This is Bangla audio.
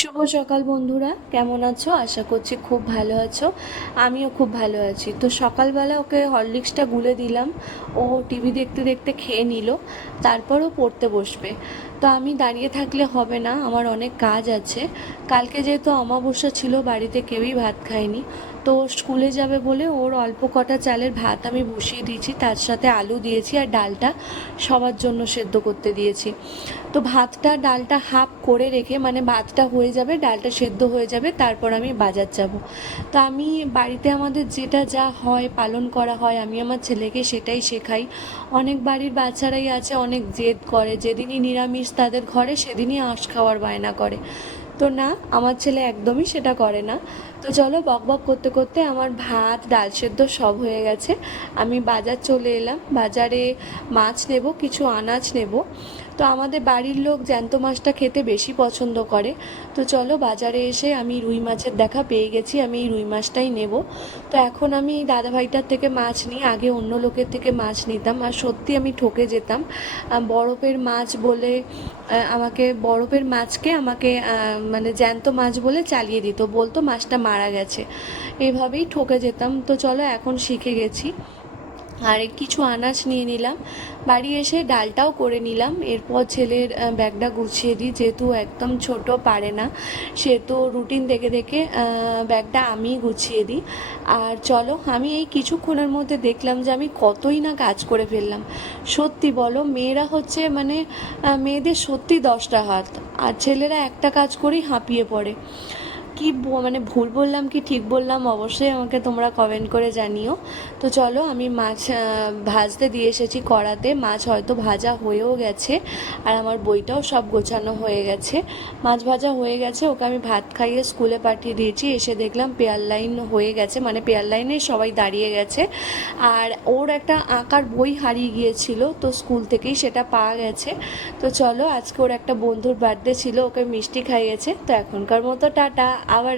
শুভ সকাল বন্ধুরা, কেমন আছো? আশা করছি খুব ভালো আছো। আমিও খুব ভালো আছি। তো সকালবেলা ওকে হরলিক্সটা গুলে দিলাম। ও টিভি দেখতে দেখতে খেয়ে নিল। তারপরও পড়তে বসবে। তো আমি দাঁড়িয়ে থাকলে হবে না, আমার অনেক কাজ আছে। কালকে যেহেতু অমাবস্যা ছিল, বাড়িতে কেউই ভাত খায়নি। তো স্কুলে যাবে বলে ওর অল্প কটা চালের ভাত আমি বসিয়ে দিয়েছি, তার সাথে আলু দিয়েছি আর ডালটা সবার জন্য সেদ্ধ করতে দিয়েছি। তো ভাতটা ডালটা হাফ করে রেখে, মানে ভাতটা হয়ে যাবে, ডালটা সেদ্ধ হয়ে যাবে, তারপর আমি বাজার যাব। তো আমি বাড়িতে আমাদের যেটা যা হয় পালন করা হয়, আমি আমার ছেলেকে সেটাই শেখাই। অনেক বাড়ির বাচ্চারাই আছে, অনেক জেদ করে, যেদিনই নিরামিষ তাদের ঘরে সেদিনই আঁশ খাওয়ার বায়না করে। তো না, আমার ছেলে একদমই সেটা করে না। তো চলো, বক বক করতে করতে আমার ভাত ডাল সেদ্ধ সব হয়ে গেছে। আমি বাজার চলে এলাম। বাজারে মাছ নেব, কিছু আনাজ নেব। তো আমাদের বাড়ির লোক জ্যান্ত মাছটা খেতে বেশি পছন্দ করে। তো চলো, বাজারে এসে আমি রুই মাছের দেখা পেয়ে গেছি, আমি এই রুই মাছটাই নেব। তো এখন আমি দাদাভাইটার থেকে মাছ নিই, আগে অন্য লোকের থেকে মাছ নিতাম আর সত্যি আমি ঠকে যেতাম। বরফের মাছ বলে আমাকে, বরফের মাছকে আমাকে মানে জ্যান্ত মাছ বলে চালিয়ে দিত, বলতো মাছটা মারা গেছে। এভাবেই ঠকে যেতাম। তো চলো, এখন শিখে গেছি। আর কিছু আনাজ নিয়ে নিলাম। বাড়ি এসে ডালটাও করে নিলাম। এরপর ছেলের ব্যাগটা গুছিয়ে দিই, যেহেতু একদম ছোট, পারে না। সে তো রুটিন দেখে দেখে ব্যাগটা আমিই গুছিয়ে দিই। আর চলো, আমি এই কিছুক্ষণের মধ্যে দেখলাম যে আমি কতই না কাজ করে ফেললাম। সত্যি বলো, মেয়েরা হচ্ছে মানে মেয়েদের সত্যি 10টা হাত, আর ছেলেরা একটা কাজ করেই হাঁপিয়ে পড়ে। কি মানে ভুল বললাম কি ঠিক বললাম, অবশ্যই আমাকে তোমরা কমেন্ট করে জানিও। তো চলো, আমি মাছ ভাজতে দিয়ে এসেছি কড়াতে। মাছ হয়তো ভাজা হয়েও গেছে, আর আমার বইটাও সব গোছানো হয়ে গেছে। মাছ ভাজা হয়ে গেছে, ওকে আমি ভাত খাইয়ে স্কুলে পাঠিয়ে দিয়েছি। এসে দেখলাম পেয়ার লাইন হয়ে গেছে, মানে পেয়ার লাইনে সবাই দাঁড়িয়ে গেছে। আর ওর একটা আঁকার বই হারিয়ে গিয়েছিল, তো স্কুল থেকেই সেটা পাওয়া গেছে। তো চলো, আজকে ওর একটা বন্ধুর বার্থডে ছিল, ওকে মিষ্টি খাইয়েছে। তো এখনকার মতো টাটা, আবার